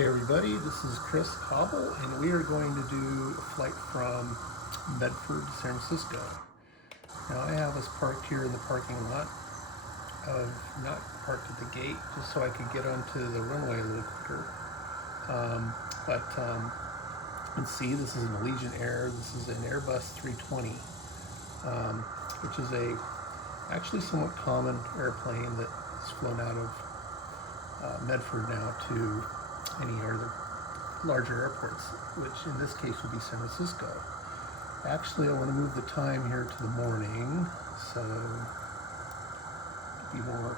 Hey everybody, this is Chris Cauble, and we are going to do a flight from Medford to San Francisco. Now I have us parked here in the parking lot. I've not parked at the gate just so I could get onto the runway a little quicker. You can see this is an Allegiant Air. This is an Airbus 320, which is a actually somewhat common airplane that's flown out of Medford now to any other larger airports, which in this case would be San Francisco. Actually, I want to move the time here to the morning, so it'd be more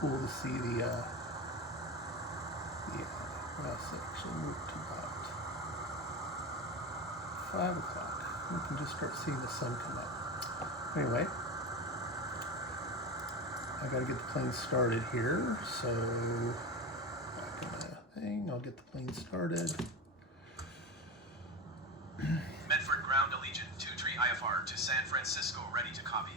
cool to see the let's actually move to about 5 o'clock. We can just start seeing the sun come up. Anyway, I gotta get the plane started here, so back in the thing, I'll get the plane started. Medford Ground Allegiant 23 IFR to San Francisco, ready to copy.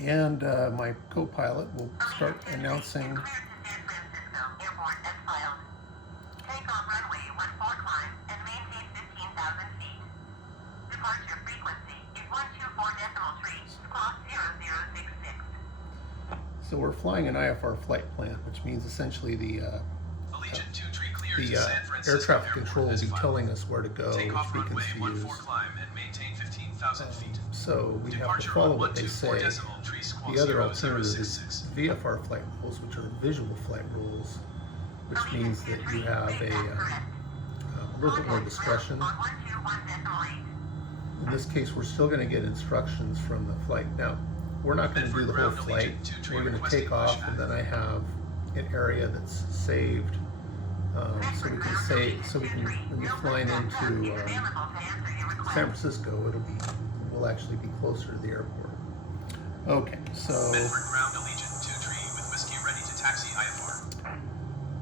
And my co-pilot will start announcing. Takeoff runway 14 climb and maintain 15,000 feet. Departure frequency is 124.3, clock 0066. So we're flying an IFR flight plan, which means essentially the air traffic control will be telling us where to go, Takeoff which we runway can 14 climb and maintain 15,000 feet. So we have to follow what they say. The other alternative is VFR flight rules, which are visual flight rules, which means that you have a little bit more discretion. In this case, we're still going to get instructions from the flight. Now, we're not going to do the whole flight. We're going to take off, and then I have an area that's saved, so we can when we're flying into San Francisco, we'll actually be closer to the airport. Okay, so Medford Ground Allegiant 23 with whiskey ready to taxi IFR.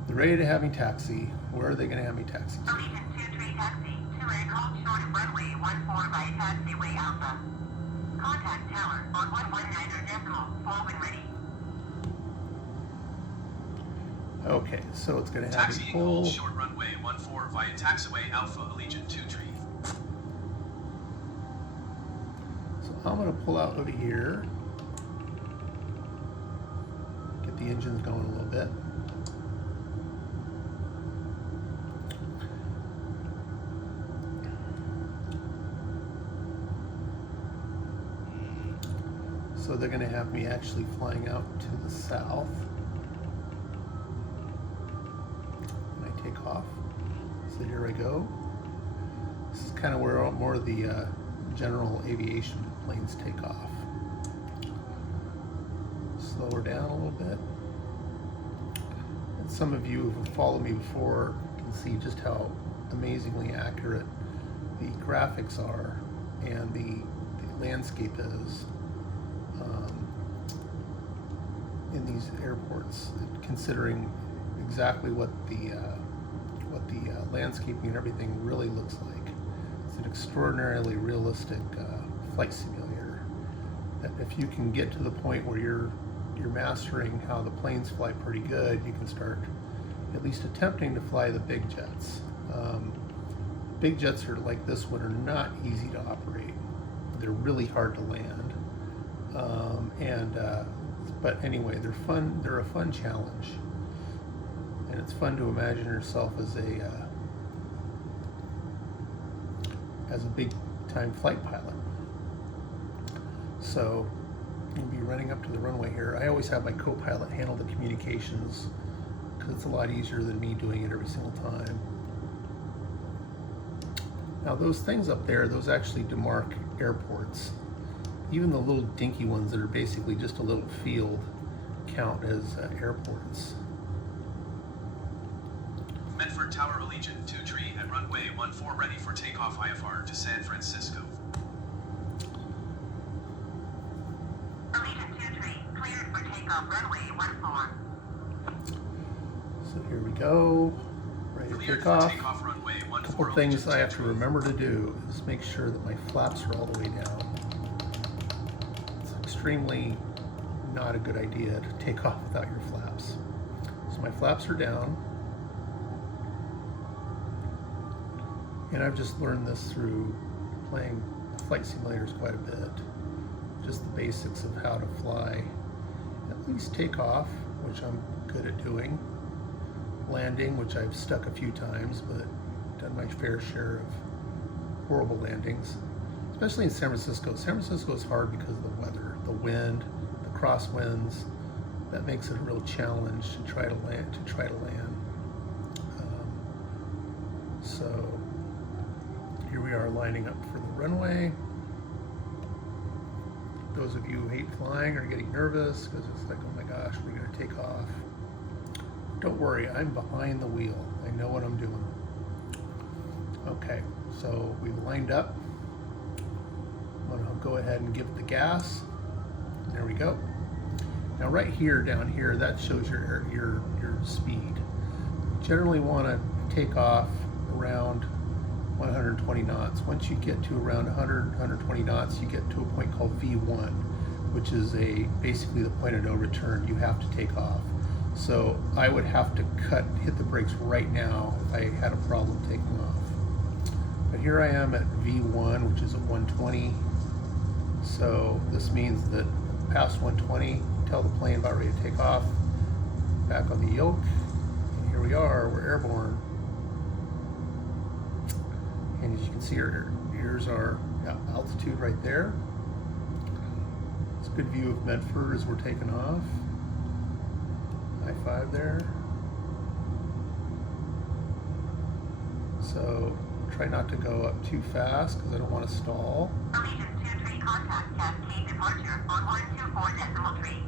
they're ready to have me taxi. Where are they going to have me taxi to? Allegiant 23 taxi to a call short of runway 14 by taxiway Alpha. Contact tower on 119 decimal, full when ready. Okay, so it's going to have me Taxiing pull. hold short runway 14 via taxiway Alpha Allegiant 23. So I'm going to pull out over here. Get the engines going a little bit. So they're going to have me actually flying out to the south when I take off. So here I go. This is kind of where more of the general aviation planes take off. Slow her down a little bit. And some of you who have followed me before can see just how amazingly accurate the graphics are and the landscape is in these airports, considering exactly what the landscaping and everything really looks like. It's an extraordinarily realistic flight simulator. That if you can get to the point where you're mastering how the planes fly pretty good, you can start at least attempting to fly the big jets. Big jets are like this one are not easy to operate. They're really hard to land. But anyway, they're fun. They're a fun challenge, and it's fun to imagine yourself as a big-time flight pilot. So you'll be running up to the runway here. I always have my co-pilot handle the communications because it's a lot easier than me doing it every single time. Now those things up there, those actually demarc airports. Even the little dinky ones that are basically just a little field count as airports. Medford Tower Allegiant 23 at runway 14 ready for takeoff IFR to San Francisco. Allegiant 23 cleared for takeoff runway 14. So here we go, ready to Cleared take for off. takeoff runway 14 A couple things I have to 23. remember to do is make sure that my flaps are all the way down. It's extremely not a good idea to take off without your flaps. So my flaps are down, and I've just learned this through playing flight simulators quite a bit. Just the basics of how to fly, at least take off, which I'm good at doing, landing, which I've stuck a few times, but done my fair share of horrible landings, especially in San Francisco. San Francisco is hard because of the weather, the wind, the crosswinds. That makes it a real challenge to try to land. So here we are lining up for the runway. Those of you who hate flying are getting nervous because it's like, oh my gosh, we're going to take off. Don't worry, I'm behind the wheel. I know what I'm doing. Okay, so we've lined up. I'm going to go ahead and give it the gas. There we go. Now right here, down here, that shows your speed. Generally want to take off around 120 knots. Once you get to around 120 knots, you get to a point called V1, which is basically the point of no return. You have to take off. So I would have to hit the brakes right now if I had a problem taking off. But here I am at V1, which is at 120. So this means that past 120, tell the plane about ready to take off. Back on the yoke, and here we are, we're airborne. And as you can see, here's our altitude right there. It's a good view of Medford as we're taking off. High five there. So try not to go up too fast because I don't want to stall. Allegiant 23 contact Cascade departure on 124.3.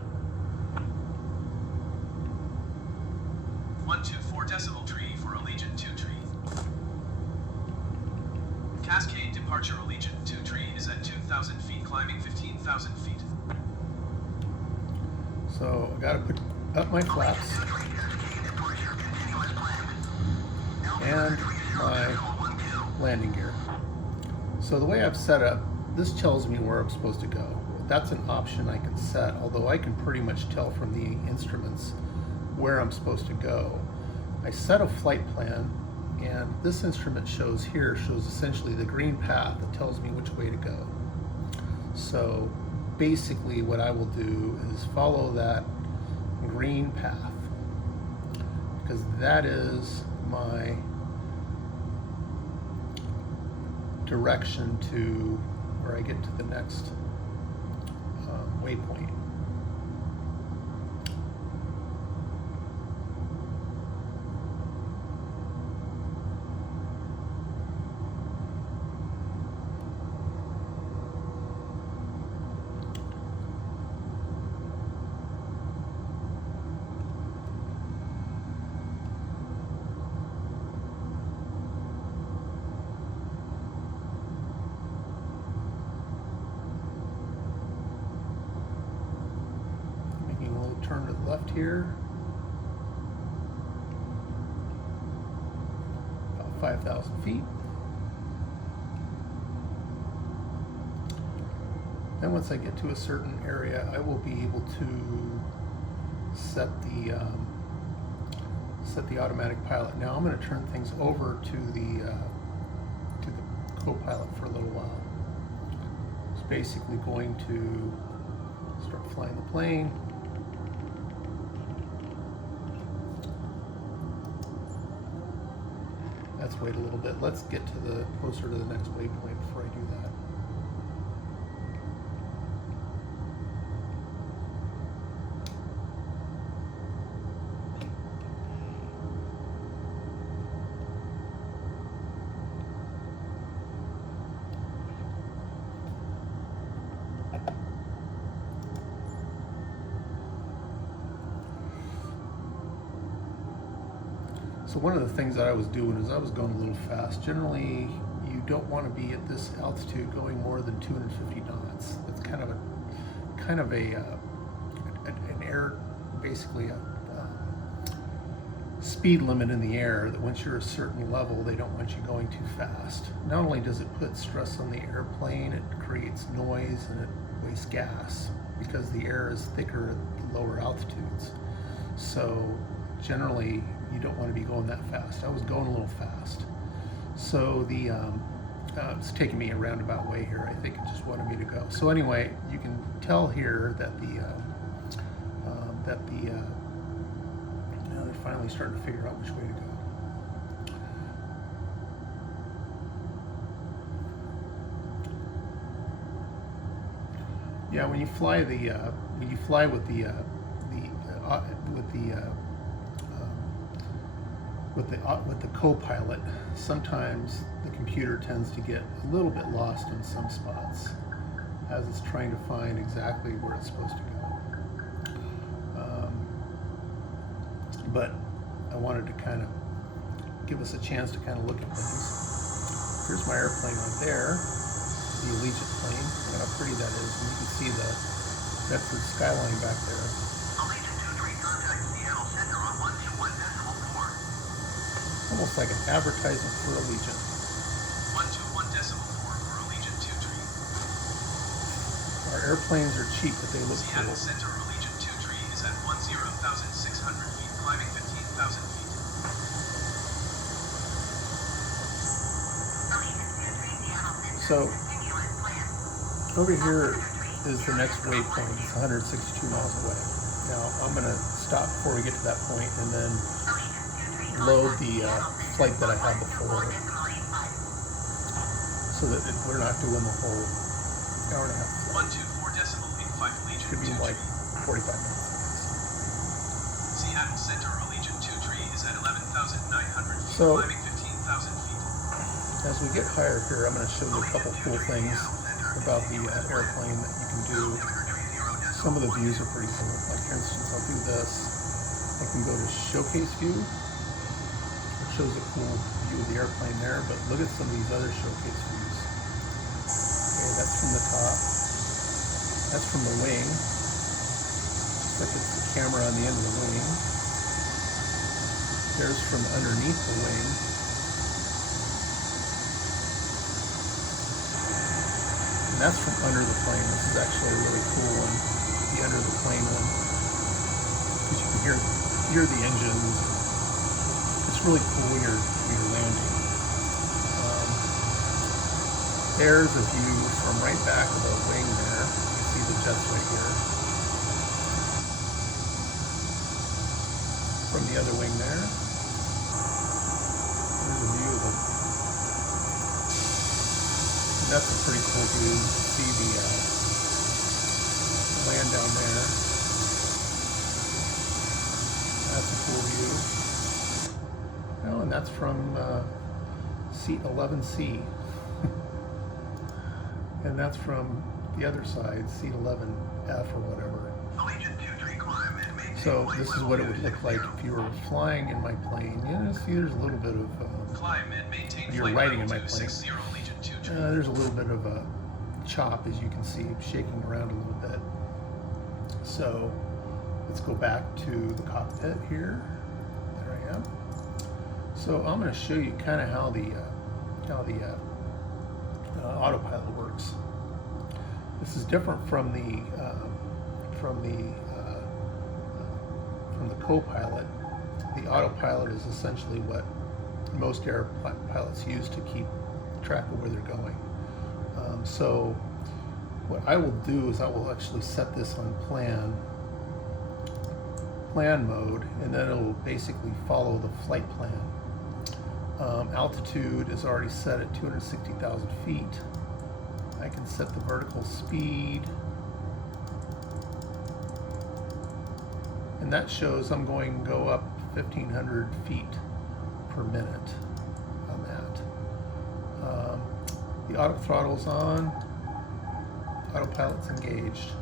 124.3 for Allegiant 23. Cascade departure Allegiant 23 is at 2,000 feet, climbing 15,000 feet. So I gotta put up my flaps and my landing gear. So the way I've set up, this tells me where I'm supposed to go. That's an option I can set, although I can pretty much tell from the instruments where I'm supposed to go. I set a flight plan, and this instrument shows essentially the green path that tells me which way to go. So basically what I will do is follow that green path, because that is my direction to where I get to the next waypoint. Turn to the left here, about 5,000 feet. Then once I get to a certain area, I will be able to set the automatic pilot. Now I'm going to turn things over to the co-pilot for a little while. It's basically going to start flying the plane. Let's wait a little bit. Let's get to closer to the next waypoint before I do that. So one of the things that I was doing is I was going a little fast. Generally, you don't want to be at this altitude going more than 250 knots. That's kind of an air, basically a speed limit in the air, that once you're a certain level, they don't want you going too fast. Not only does it put stress on the airplane, it creates noise and it wastes gas. because the air is thicker at the lower altitudes. So generally, you don't want to be going that fast. I was going a little fast. So the it's taking me a roundabout way here. I think it just wanted me to go. So anyway, you can tell here that they're finally starting to figure out which way to go. Yeah, when you fly with the co-pilot, sometimes the computer tends to get a little bit lost in some spots as it's trying to find exactly where it's supposed to go. But I wanted to kind of give us a chance to kind of look at things. Here's my airplane right there, the Allegiant plane. Look how pretty that is. And you can see the Bedford skyline back there. Allegiant 23, contact Seattle Center on 121.4. Almost like an advertisement for Allegiant. 121.4 for Allegiant 23. Our airplanes are cheap, but they look Seattle cool. Center Allegiant 23 is at 10,600 feet, climbing 15,000 feet. Allegiant 23, Seattle Center. So Continuous plan. over here is the next waypoint. It's 162 miles away. Now I'm going to stop before we get to that point and then load the flight that I had before, so that we're not doing the whole hour and a half flight. 124.85 Allegiant Should be 23. like 45 minutes. Seattle Center Allegiant 23 is at 11,900 feet, So- climbing 15,000 feet. As we get higher here, I'm going to show you a couple cool things about the airplane that you can do. Some of the views are pretty cool. Like for instance, I'll do this. I can go to showcase view. It shows a cool view of the airplane there, but look at some of these other showcase views. Okay, that's from the top. That's from the wing. Just like it's the camera on the end of the wing. There's from underneath the wing. And that's from under the plane. This is actually a really cool one, the under the plane one, because you can hear the engines. It's really cool when you're landing. There's a view from right back of the wing there. You can see the jets right here. From the other wing there. There's a view of them. And that's a pretty cool view. You can see the land down there. That's a cool view. Oh, and that's from seat 11C. And that's from the other side, seat 11F or whatever. Allegiant 23, climb and maintain So flight this is level what it would look like if you were flying in my plane. You know, see there's a little bit of Climb and maintain You're flight riding level in my plane. 260 Allegiant 23. there's a little bit of a chop, as you can see, shaking around a little bit. So let's go back to the cockpit here. There I am. So I'm going to show you kind of how the autopilot works. This is different from the co-pilot. The autopilot is essentially what most air pilots use to keep track of where they're going. So what I will do is I will actually set this on plan mode, and then it will basically follow the flight plan. Altitude is already set at 260,000 feet. I can set the vertical speed, and that shows I'm going to go up 1,500 feet per minute on that. The auto throttle's on, autopilot's engaged.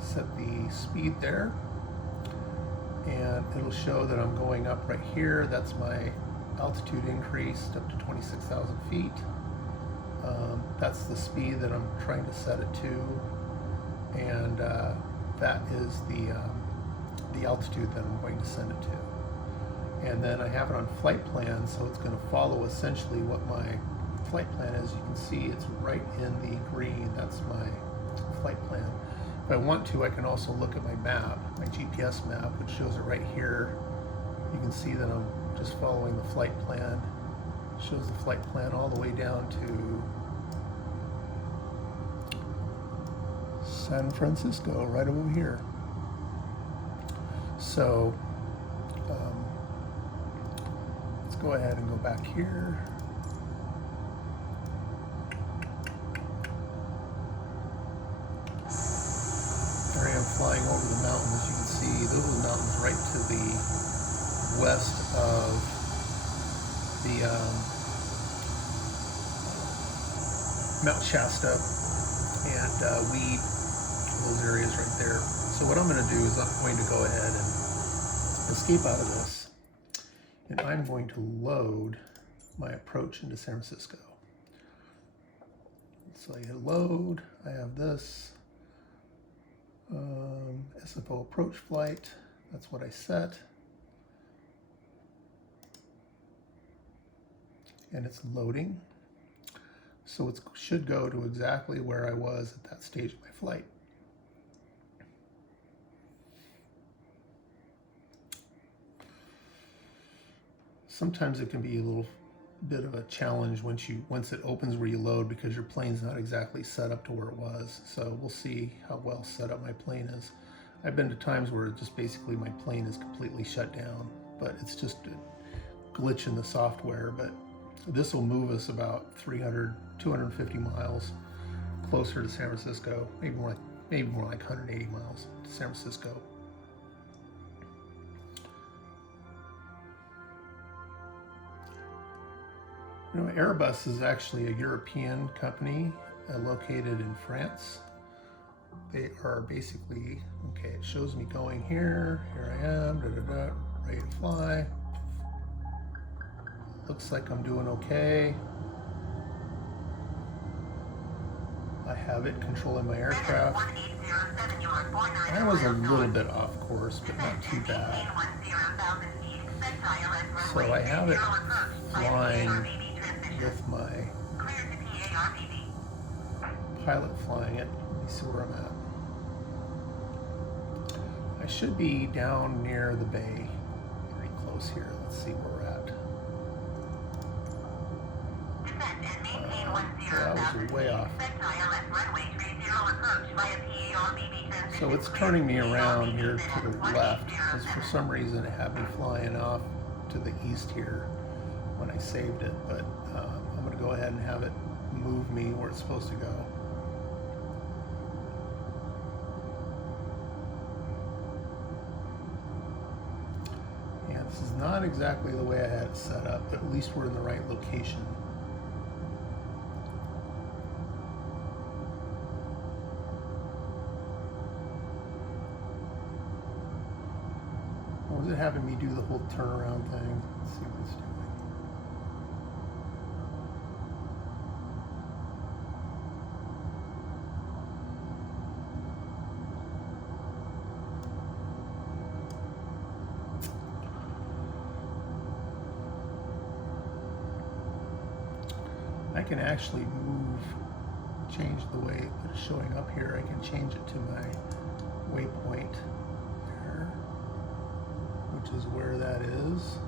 Set the speed there, and it'll show that I'm going up right here. That's my altitude increased up to 26,000 feet. That's the speed that I'm trying to set it to, and that is the altitude that I'm going to send it to. And then I have it on flight plan, so it's going to follow essentially what my flight plan is, you can see it's right in the green. That's my flight plan. If I want to, I can also look at my map, my GPS map, which shows it right here. You can see that I'm just following the flight plan. It shows the flight plan all the way down to San Francisco, right over here. So let's go ahead and go back here. There I am flying over the mountain. As you can see, those are the mountains right to the west of the Mount Shasta and Weed, those areas right there. So what I'm going to do is I'm going to go ahead and escape out of this, and I'm going to load my approach into San Francisco. So I hit load, I have this SFO approach flight, that's what I set. And it's loading. So it should go to exactly where I was at that stage of my flight. Sometimes it can be a little bit of a challenge once it opens where you load, because your plane's not exactly set up to where it was. So we'll see how well set up my plane is. I've been to times where just basically my plane is completely shut down, but it's just a glitch in the software. But this will move us about 250 miles closer to San Francisco, maybe more like 180 miles to San Francisco. You know, Airbus is actually a European company located in France. They are basically, okay, it shows me going here I am, ready to fly. Looks like I'm doing okay. I have it controlling my aircraft. I was a little bit off course, but not too bad. So I have it flying with my pilot flying it. Let me see where I'm at. I should be down near the bay, very close here. Let's see where we're at. I was way off. So it's turning me around here to the left, because for some reason it had me flying off to the east here when I saved it, but I'm going to go ahead and have it move me where it's supposed to go. And this is not exactly the way I had it set up, but at least we're in the right location. Or is it having me do the whole turnaround thing? Let's see what it's doing. I can actually change the way it's showing up here. I can change it to my waypoint there, which is where that is.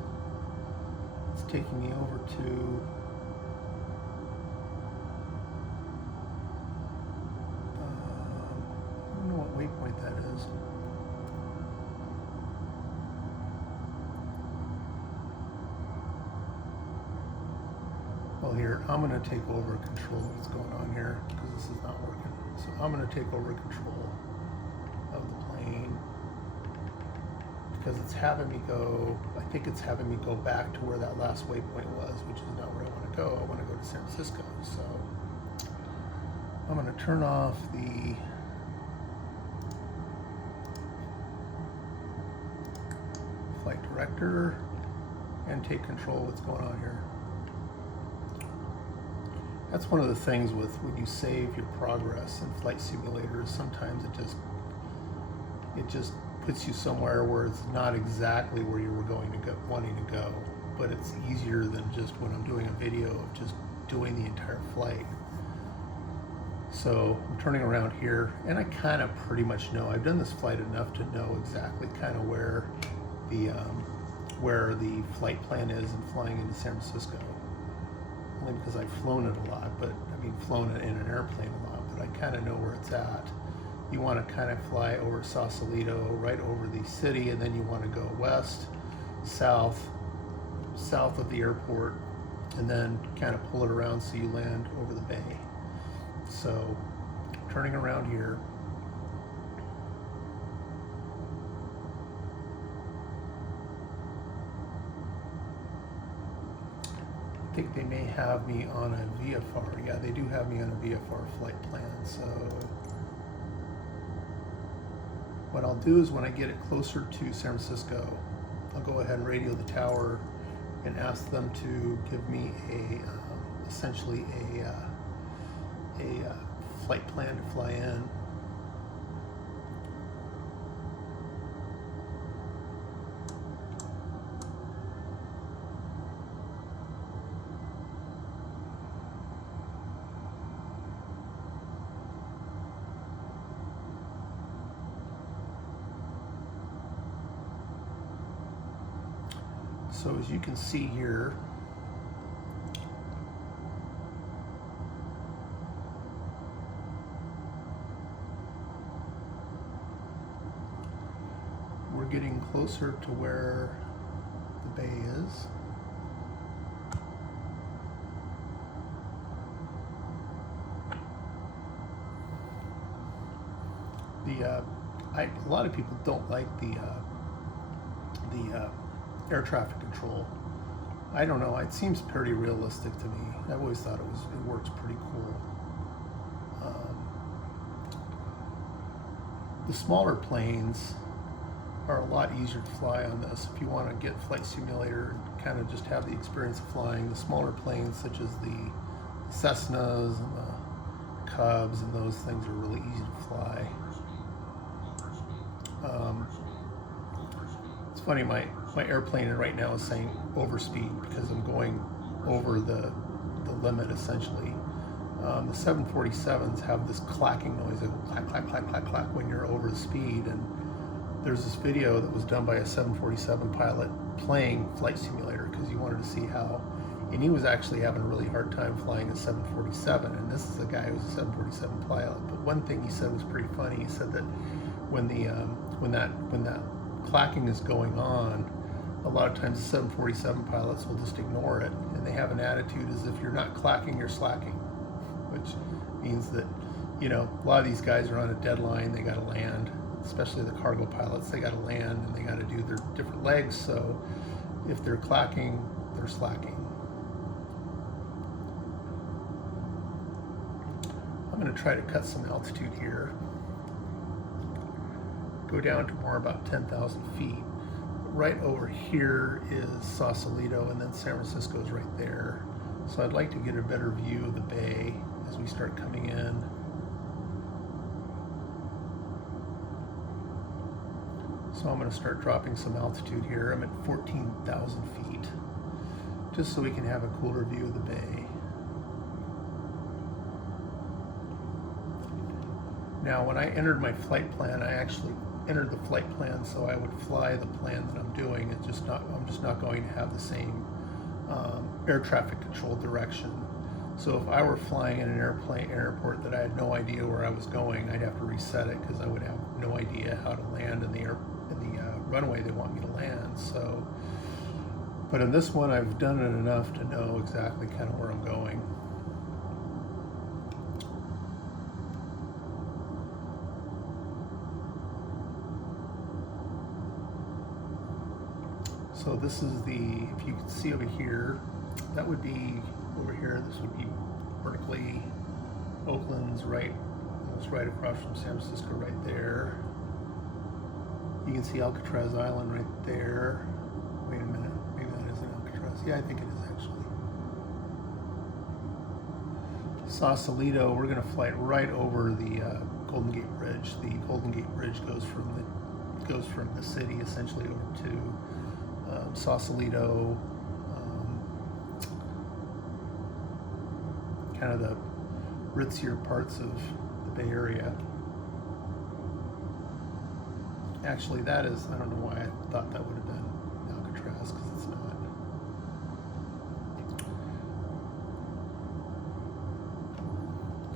It's taking me over to I don't know what waypoint that is. Well, here, I'm going to take over control of what's going on here, because this is not working. So I'm going to take over control of the plane, because it's having me go, I think it's having me go back to where that last waypoint was, which is not where I want to go. I want to go to San Francisco. So I'm going to turn off the flight director and take control of what's going on here. That's one of the things with when you save your progress in flight simulators. Sometimes it just puts you somewhere where it's not exactly where you were going to go, wanting to go. But it's easier than just when I'm doing a video of just doing the entire flight. So I'm turning around here, and I kind of pretty much know. I've done this flight enough to know exactly kind of where the flight plan is and flying into San Francisco. Only because I've flown it a lot, but I mean flown it in an airplane a lot, but I kind of know where it's at. You want to kind of fly over Sausalito, right over the city, and then you want to go west, south of the airport, and then kind of pull it around so you land over the bay. So, turning around here. I think they may have me on a VFR. Yeah, they do have me on a VFR flight plan. So, what I'll do is when I get it closer to San Francisco, I'll go ahead and radio the tower and ask them to give me essentially a flight plan to fly in. So as you can see here, we're getting closer to where the bay is. A lot of people don't like the air traffic control. I don't know, it seems pretty realistic to me. I've always thought it works pretty cool. The smaller planes are a lot easier to fly on this. If you want to get Flight Simulator and kind of just have the experience of flying, the smaller planes such as the Cessnas and the Cubs and those things are really easy to fly. It's funny, my airplane right now is saying overspeed because I'm going over the limit essentially. The 747s have this clacking noise, clack, clack, clack, clack, clack when you're over the speed. And there's this video that was done by a 747 pilot playing Flight Simulator because he wanted to see how, and he was actually having a really hard time flying a 747. And this is a guy who's a 747 pilot. But one thing he said was pretty funny. He said that when that clacking is going on, a lot of times the 747 pilots will just ignore it, and they have an attitude as if you're not clacking, you're slacking, which means that, you know, a lot of these guys are on a deadline, they got to land, especially the cargo pilots, they got to land and they got to do their different legs, so if they're clacking, they're slacking. I'm going to try to cut some altitude here, go down to more about 10,000 feet. Right over here is Sausalito, and then San Francisco is right there. So I'd like to get a better view of the bay as we start coming in. So I'm going to start dropping some altitude here. I'm at 14,000 feet, just so we can have a cooler view of the bay. Now, when I entered my flight plan, I actually entered the flight plan so I would fly the plan that I'm doing. I'm just not going to have the same air traffic control direction. So if I were flying in an airport that I had no idea where I was going, I'd have to reset it because I would have no idea how to land in the runway they want me to land. So, but in this one, I've done it enough to know exactly kind of where I'm going. So this is if you can see over here, that would be over here, this would be Berkeley. Oakland's almost right across from San Francisco right there. You can see Alcatraz Island right there. Wait a minute, maybe that isn't Alcatraz. Yeah, I think it is actually. Sausalito, we're gonna fly right over the Golden Gate Bridge. The Golden Gate Bridge goes from the city essentially over to kind of the ritzier parts of the Bay Area. Actually, that is, I don't know why I thought that would have been Alcatraz, because it's not.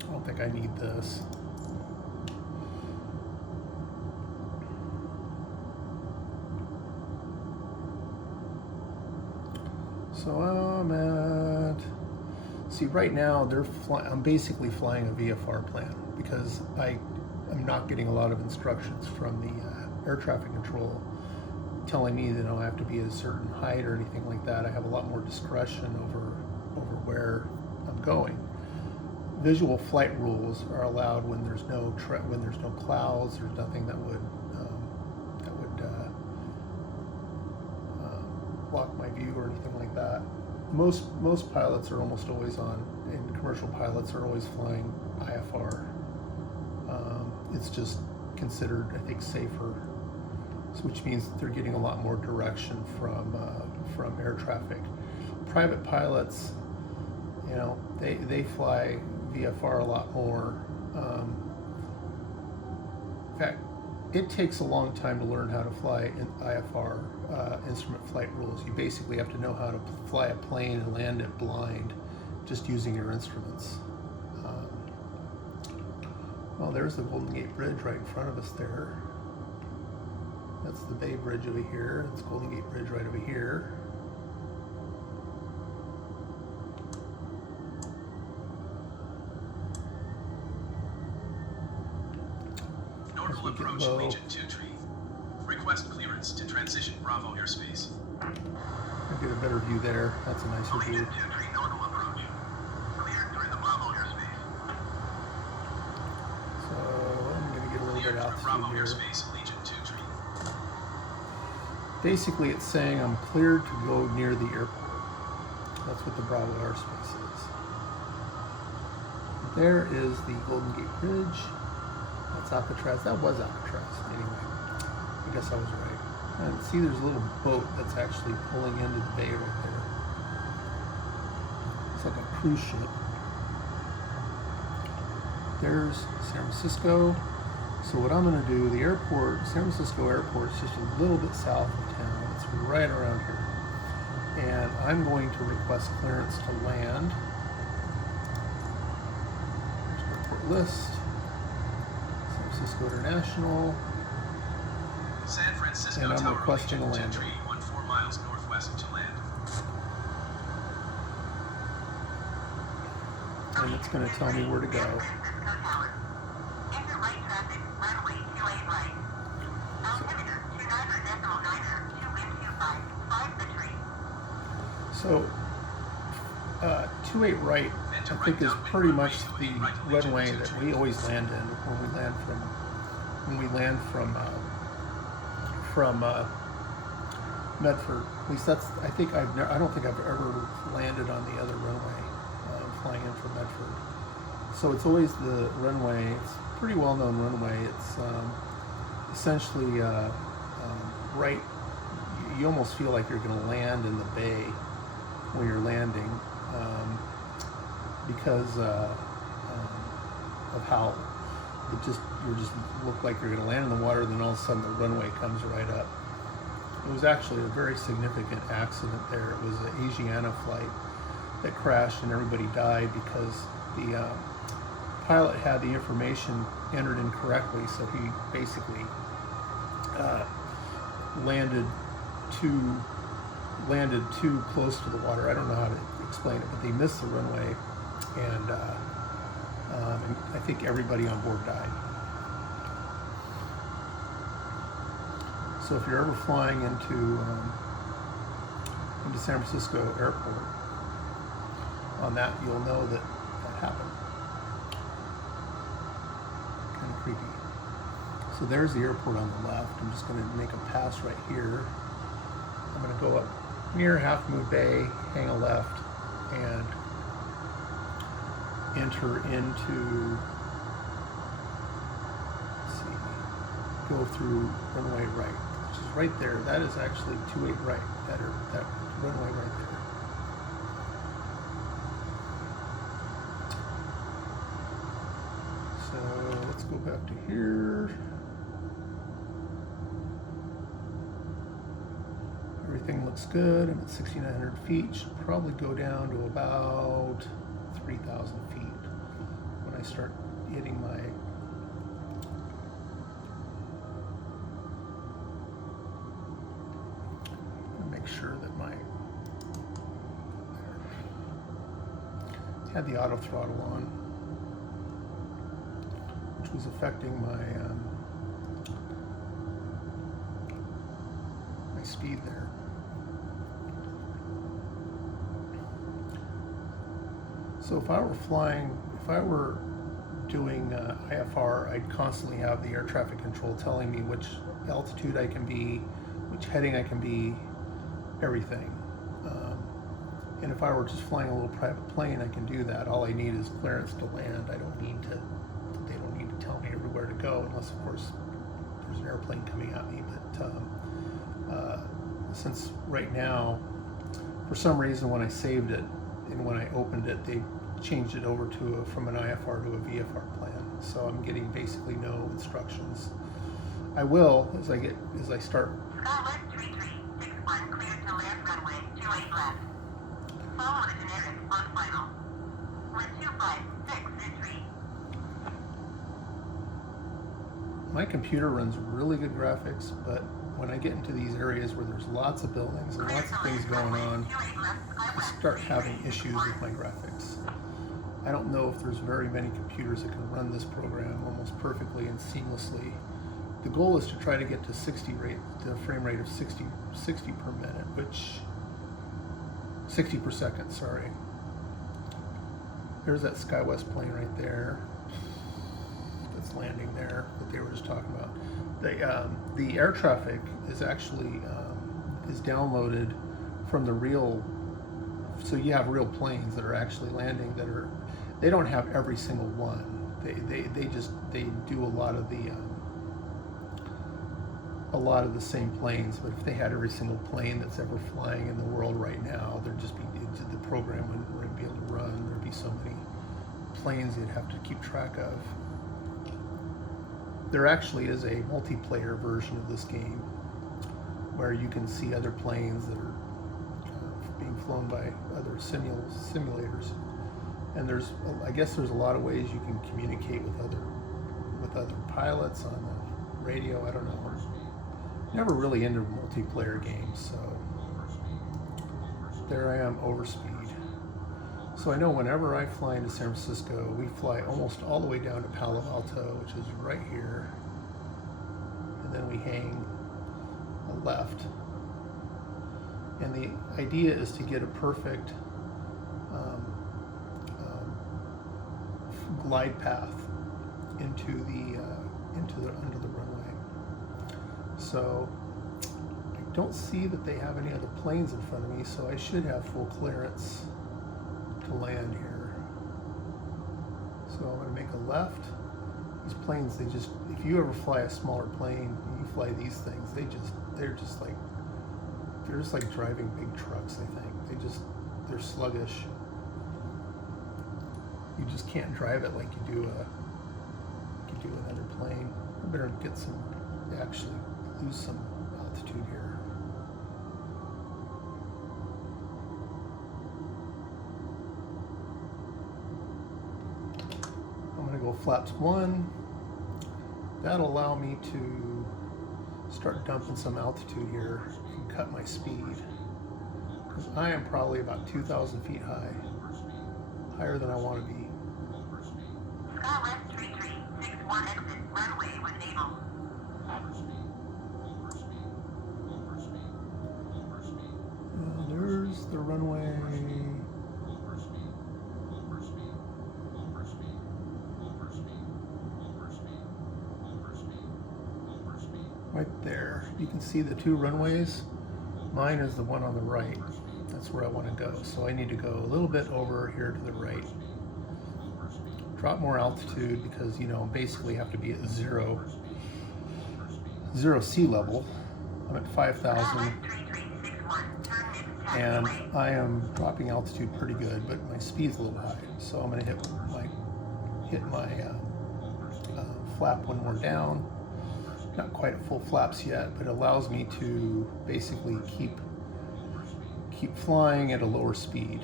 I don't think I need this. So I'm at, see right now I'm basically flying a VFR plan because I'm not getting a lot of instructions from the air traffic control telling me that I have to be at a certain height or anything like that. I have a lot more discretion over where I'm going. Visual flight rules are allowed when there's no clouds. There's nothing that would block my view or anything like that. Most pilots are almost always on, and commercial pilots are always flying IFR. It's just considered, I think, safer, which means they're getting a lot more direction from air traffic. Private pilots, they fly VFR a lot more. In fact, it takes a long time to learn how to fly in IFR, instrument flight rules. You basically have to know how to fly a plane and land it blind, just using your instruments. Well, there's the Golden Gate Bridge right in front of us there. That's the Bay Bridge over here. It's Golden Gate Bridge right over here. Normal approach Legion 2 tree. Request clearance to transition Bravo airspace. I'll get a better view there. That's a nicer view. Legion 2 tree normal approach. Cleared through the Bravo airspace. So I'm going to get a little bit Cleared through Bravo altitude here. airspace Legion 2 tree. Basically, it's saying I'm cleared to go near the airport. That's what the Bravo airspace is. There is the Golden Gate Bridge. That's Alcatraz. That was Alcatraz. Anyway, I guess I was right. And see, there's a little boat that's actually pulling into the bay right there. It's like a cruise ship. There's San Francisco. So what I'm going to do, the airport, San Francisco Airport, is just a little bit south of town. It's right around here. And I'm going to request clearance to land. There's airport list. San Francisco International. San Francisco And I'm Tower requesting a Legion 2 landing. tree, 14 miles northwest to land. And it's going to tell me where to go. San Francisco Tower. Enter right traffic, runway 28 right. Altimeter 29.9er, 2 wind 25, 5 the tree. So, 28 right, I think, is pretty much the runway that we always land in when we land from Medford. At least that's, I don't think I've ever landed on the other runway, flying in from Medford. So it's always the runway. It's a pretty well-known runway. It's essentially right. You almost feel like you're going to land in the bay when you're landing, because of how you just look like you're going to land in the water. Then all of a sudden the runway comes right up. It was actually a very significant accident there. It was an Asiana flight that crashed and everybody died because the pilot had the information entered incorrectly, so he basically landed too close to the water. I don't know how to explain it, but they missed the runway, and I think everybody on board died. So if you're ever flying into San Francisco Airport, on that you'll know that happened. Kind of creepy. So there's the airport on the left. I'm just going to make a pass right here. I'm going to go up near Half Moon Bay, hang a left, and enter into, let's see, go through runway right, which is right there. That is actually 28 right, that runway right there. here. Everything looks good. I'm at 6,900 feet. Should probably go down to about 3,000 feet when I start hitting my make sure that my had the auto throttle on, which was affecting my my speed there. So if I were flying, if I were doing IFR, I'd constantly have the air traffic control telling me which altitude I can be, which heading I can be, everything. And if I were just flying a little private plane, I can do that. All I need is clearance to land. I don't need to, they don't need to tell me everywhere to go, unless of course there's an airplane coming at me. But since right now, for some reason when I saved it and when I opened it, they changed it over to from an IFR to a VFR plan. So I'm getting basically no instructions. I will as I start. Skyline 3361 cleared to land runway 28 left. Follow the generic on final. 1256 entry. My computer runs really good graphics, but when I get into these areas where there's lots of buildings and lots of things going on, I start having issues with my graphics. I don't know if there's very many computers that can run this program almost perfectly and seamlessly. The goal is to try to get to 60 frame rate of 60 per minute, which 60 per second, sorry. There's that SkyWest plane right there that's landing there that they were just talking about. The air traffic is actually is downloaded from the real, so you have real planes that are actually landing that are, they don't have every single one. They do a lot of the same planes, but if they had every single plane that's ever flying in the world right now, there'd just be, the program wouldn't be able to run. There'd be so many planes you'd have to keep track of. There actually is a multiplayer version of this game where you can see other planes that are being flown by other simulators, and I guess there's a lot of ways you can communicate with other pilots on the radio. I don't know. Never really into multiplayer games, so there I am, overspeed. So I know whenever I fly into San Francisco, we fly almost all the way down to Palo Alto, which is right here, and then we hang a left. And the idea is to get a perfect glide path into the under the runway. So I don't see that they have any other planes in front of me, so I should have full clearance to land here. So I'm going to make a left. These planes, if you ever fly a smaller plane, you fly these things, they're just like driving big trucks, I think. They're sluggish. You just can't drive it like you do another plane. I better actually lose some altitude here. I'm going to go flaps 1. That'll allow me to start dumping some altitude here and cut my speed, because I am probably about 2,000 feet high, higher than I want to be. Skywest 3361 exit runway with naval. There's the runway. Right there. You can see the two runways. Mine is the one on the right. That's where I want to go. So I need to go a little bit over here to the right. Drop more altitude because, basically have to be at zero sea level. I'm at 5,000. And I am dropping altitude pretty good, but my speed's a little high. So I'm going to hit my flap one more down. Not quite at full flaps yet, but it allows me to basically keep flying at a lower speed.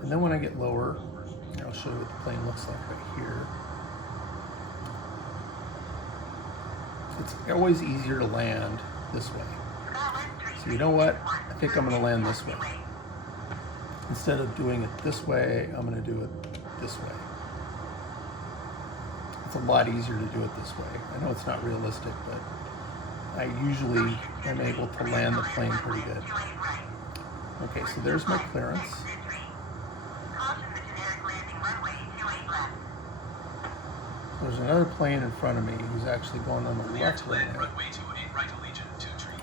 And then when I get lower, I'll show you what the plane looks like right here. It's always easier to land this way. So you know what? I think I'm going to land this way. Instead of doing it this way, I'm going to do it this way. It's a lot easier to do it this way. I know it's not realistic, but I usually am able to land the plane pretty good. Okay, so there's my clearance. There's another plane in front of me who's actually going on the left lane. Runway 28 right, Allegiant 23.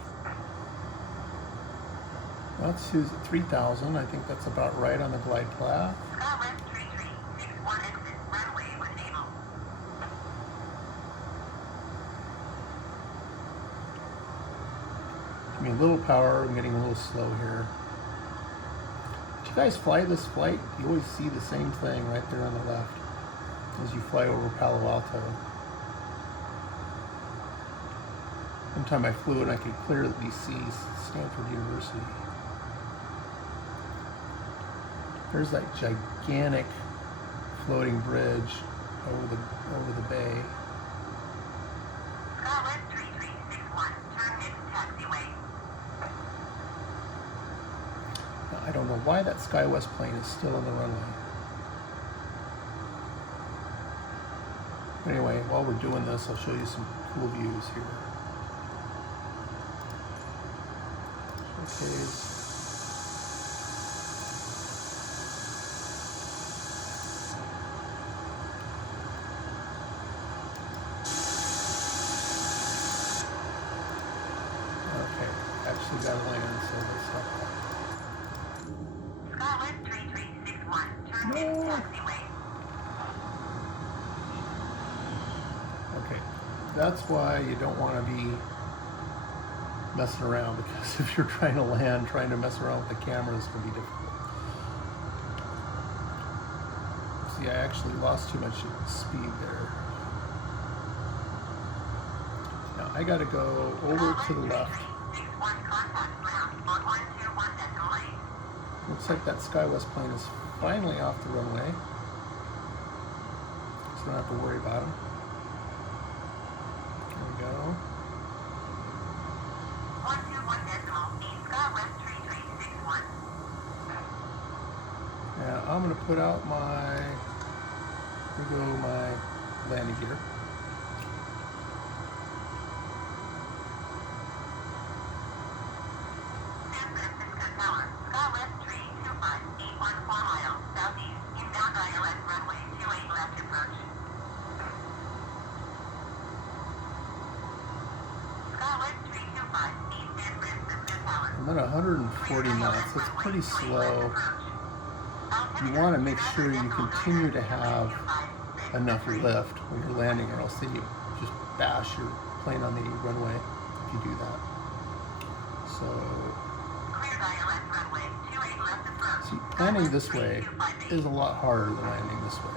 That's 3,000. I think that's about right on the glide path. Give me a little power. I'm getting a little slow here. Did you guys fly this flight? You always see the same thing right there on the left as you fly over Palo Alto. One time I flew and I could clearly see Stanford University. There's that gigantic floating bridge over the bay. Scotland 3361, turn into taxiway. Now, I don't know why that SkyWest plane is still on the runway. Anyway, while we're doing this, I'll show you some cool views here. Okay. Okay, actually got to land, so let's stop that. Scotland 3361, turn into taxiway. Okay, that's why you don't want to be messing around, because if you're trying to land, trying to mess around with the cameras can be difficult. See, I actually lost too much speed there. Now I got to go over to the left. Looks like that SkyWest plane is finally off the runway, so I don't have to worry about him. There we go. 121.8, Yeah, I'm going to put out my, my landing gear. San Francisco Tower, Scotland 325, 814 miles, southeast, inbound ILS runway 28 left approach. Scotland 325, East San Francisco Tower. I'm at 140 knots. It's pretty slow. You want to make sure you continue to have enough lift when you're landing, or else then you just bash your plane on the runway if you do that. So, see, landing this way is a lot harder than landing this way,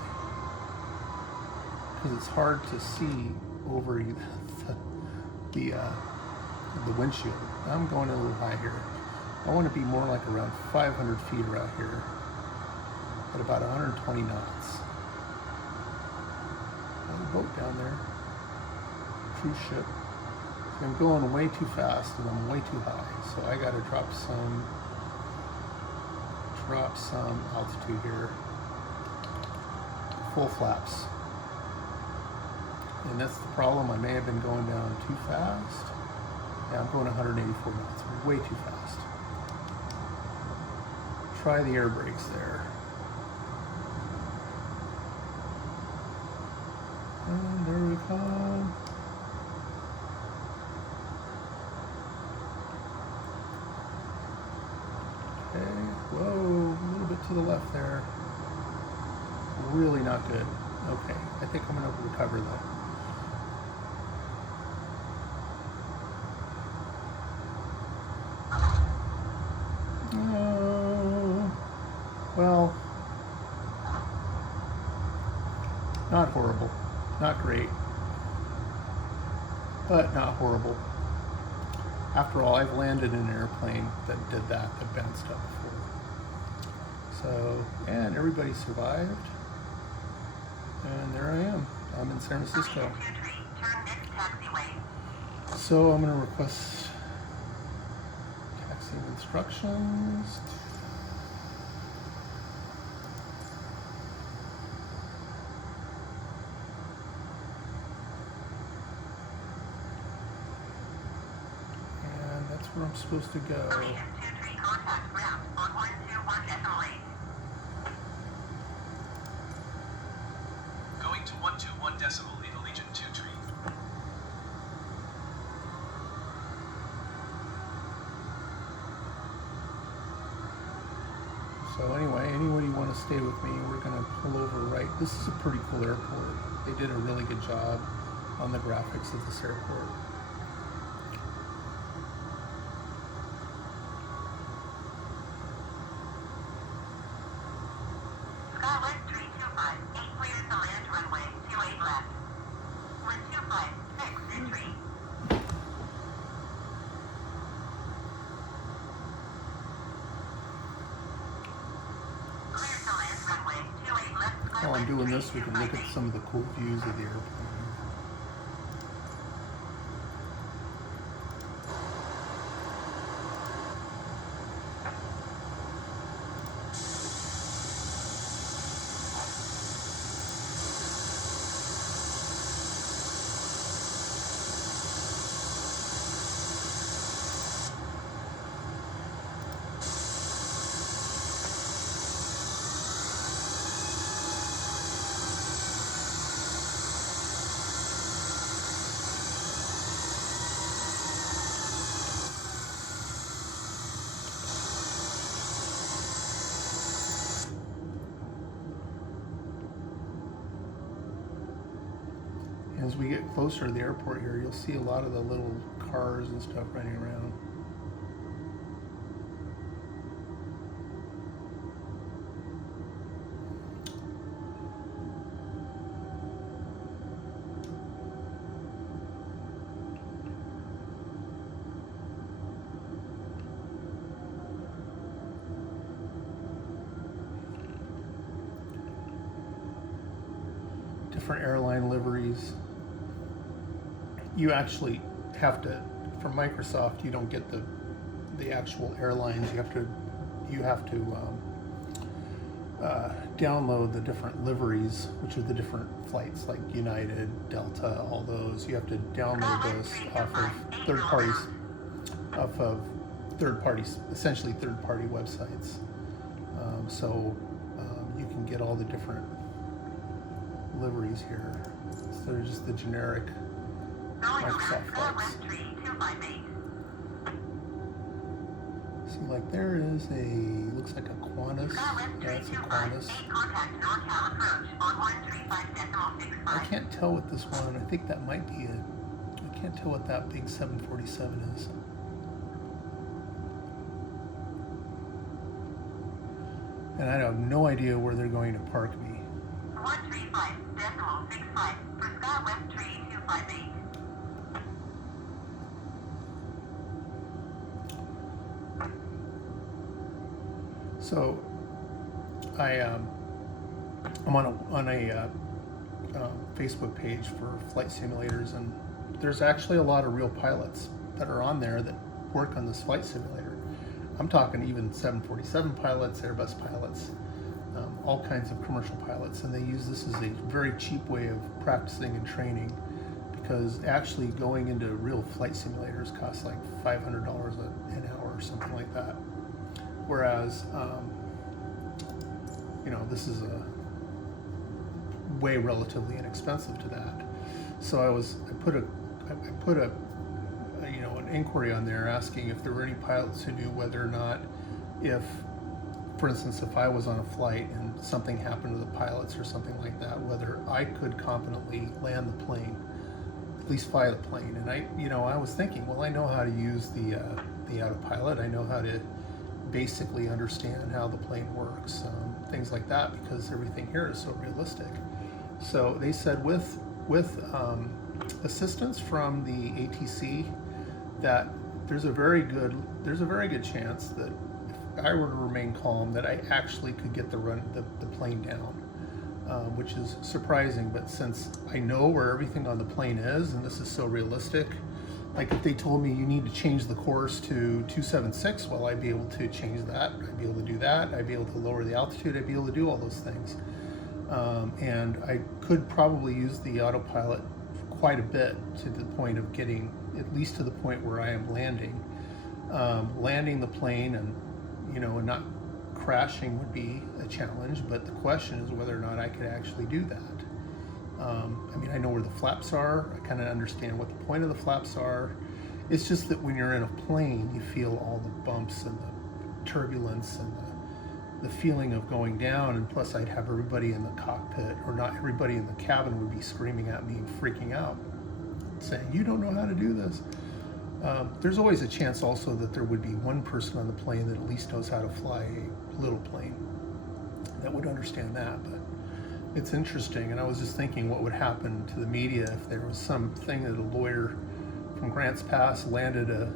because it's hard to see over the windshield. I'm going a little high here. I want to be more like around 500 feet around here at about 120 knots. There's a boat down there, cruise ship. I'm going way too fast and I'm way too high, so I got to drop some altitude here. Full flaps. And that's the problem. I may have been going down too fast. Yeah, I'm going 184 knots, way too fast. Try the air brakes there. And there we come. Okay, whoa, a little bit to the left there. Really not good. Okay, I think I'm going to recover though. Not horrible, not great, but not horrible. After all, I've landed in an airplane that did that bounced up before. So, and everybody survived. And there I am. I'm in San Francisco. Turn this taxiway. So I'm going to request taxiing instructions. And that's where I'm supposed to go. Allegiance 23 contact ground on 121.8. Going to 121 decimal in Allegiant 2 tree. So anyway, anybody want to stay with me, we're going to pull over right. This is a pretty cool airport. They did a really good job on the graphics of this airport. Skywest 325, 8 clears to land runway 28 left. Wind 256 entry. Clear to land runway 28 left. While I'm Skywest doing this, we can look at 3258. some of the cool views of the airplane. As we get closer to the airport here, you'll see a lot of the little cars and stuff running around. Different airline liveries. You actually have to, from Microsoft, you don't get the actual airlines. You have to download the different liveries, which are the different flights, like United, Delta, all those. You have to download those off of third parties, essentially third party websites. So you can get all the different liveries here. So they're just the generic Microsoft flights. See, like there is looks like a Qantas. That's a Qantas. I can't tell what this one, I think that might be I can't tell what that big 747 is. And I have no idea where they're going to park me. 135.65 for Skywest 3258. So I'm on a Facebook page for flight simulators, and there's actually a lot of real pilots that are on there that work on this flight simulator. I'm talking even 747 pilots, Airbus pilots, all kinds of commercial pilots, and they use this as a very cheap way of practicing and training, because actually going into real flight simulators costs like $500 an hour or something like that. Whereas, this is a way relatively inexpensive to that. So I put an inquiry on there asking if there were any pilots who knew whether or not, if, for instance, if I was on a flight and something happened to the pilots or something like that, whether I could competently land the plane, at least fly the plane. And I was thinking, well, I know how to use the autopilot. I know how to basically understand how the plane works, things like that, because everything here is so realistic. So they said with assistance from the ATC, that there's a very good chance that if I were to remain calm, that I actually could get the plane down, which is surprising. But since I know where everything on the plane is, and this is so realistic, like if they told me you need to change the course to 276, well, I'd be able to change that. I'd be able to do that. I'd be able to lower the altitude. I'd be able to do all those things. And I could probably use the autopilot quite a bit to the point of getting at least to the point where I am landing. Landing the plane and and not crashing would be a challenge, but the question is whether or not I could actually do that. I mean, I know where the flaps are. I kind of understand what the point of the flaps are. It's just that when you're in a plane, you feel all the bumps and the turbulence and the feeling of going down, and plus I'd have everybody in the cockpit, or not everybody in the cabin, would be screaming at me and freaking out, saying, "You don't know how to do this." There's always a chance also that there would be one person on the plane that at least knows how to fly a little plane that would understand that, but it's interesting. And I was just thinking what would happen to the media if there was something that a lawyer from Grants Pass landed a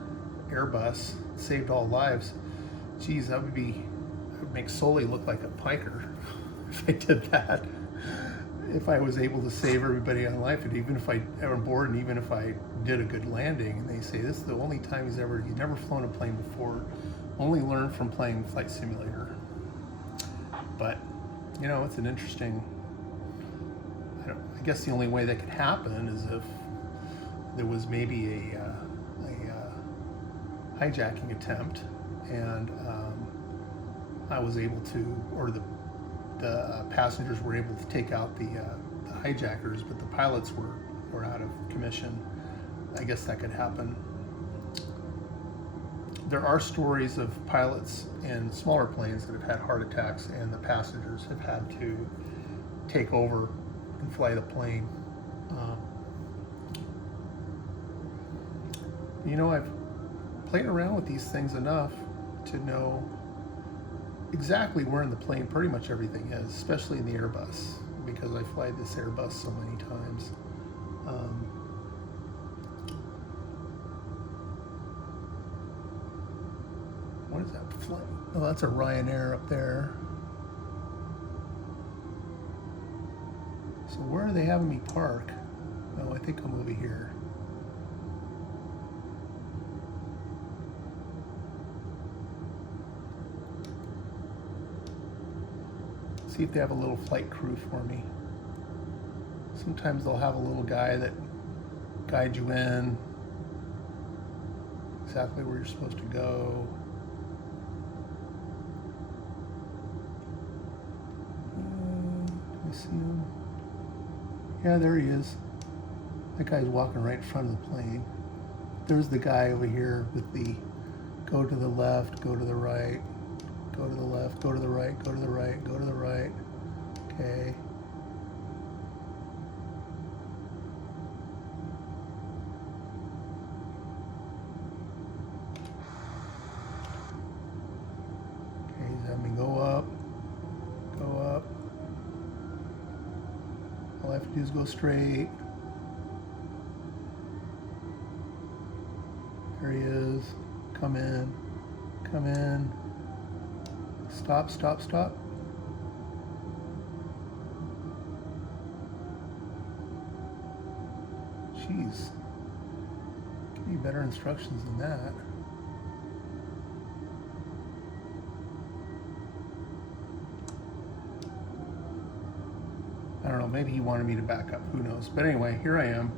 Airbus, saved all lives. Geez, that would make Sully look like a piker if I did that. If I was able to save everybody on life, and even if I ever board, and even if I did a good landing, and they say this is the only time you've never flown a plane before, only learned from playing flight simulator. But it's an interesting. I guess the only way that could happen is if there was maybe a hijacking attempt, and I was able to, or the passengers were able to take out the hijackers, but the pilots were out of commission. I guess that could happen. There are stories of pilots in smaller planes that have had heart attacks, and the passengers have had to take over and fly the plane. I've played around with these things enough to know exactly where in the plane pretty much everything is, especially in the Airbus, because I fly this Airbus so many times. What is that flight? Oh, that's a Ryanair up there. So where are they having me park? Oh, I think I'm over here. See if they have a little flight crew for me. Sometimes they'll have a little guy that guides you in exactly where you're supposed to go. Can I see him? Yeah, there he is. That guy's walking right in front of the plane. There's the guy over here with the go to the left, go to the right. Go to the left, go to the right, go to the right, go to the right. Okay. Okay, he's having me go up, go up. All I have to do is go straight. There he is. Come in, come in. Stop, stop, stop. Jeez. Give me better instructions than that. I don't know, maybe he wanted me to back up, who knows. But anyway, here I am.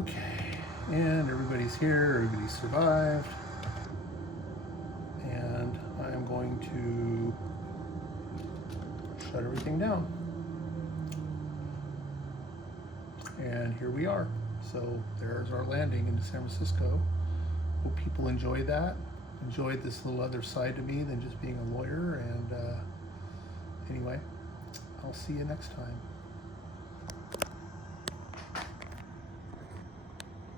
Okay, and everybody's here, everybody survived. I'm going to shut everything down. And here we are. So there's our landing into San Francisco. Hope people enjoyed that. Enjoyed this little other side to me than just being a lawyer. And anyway, I'll see you next time.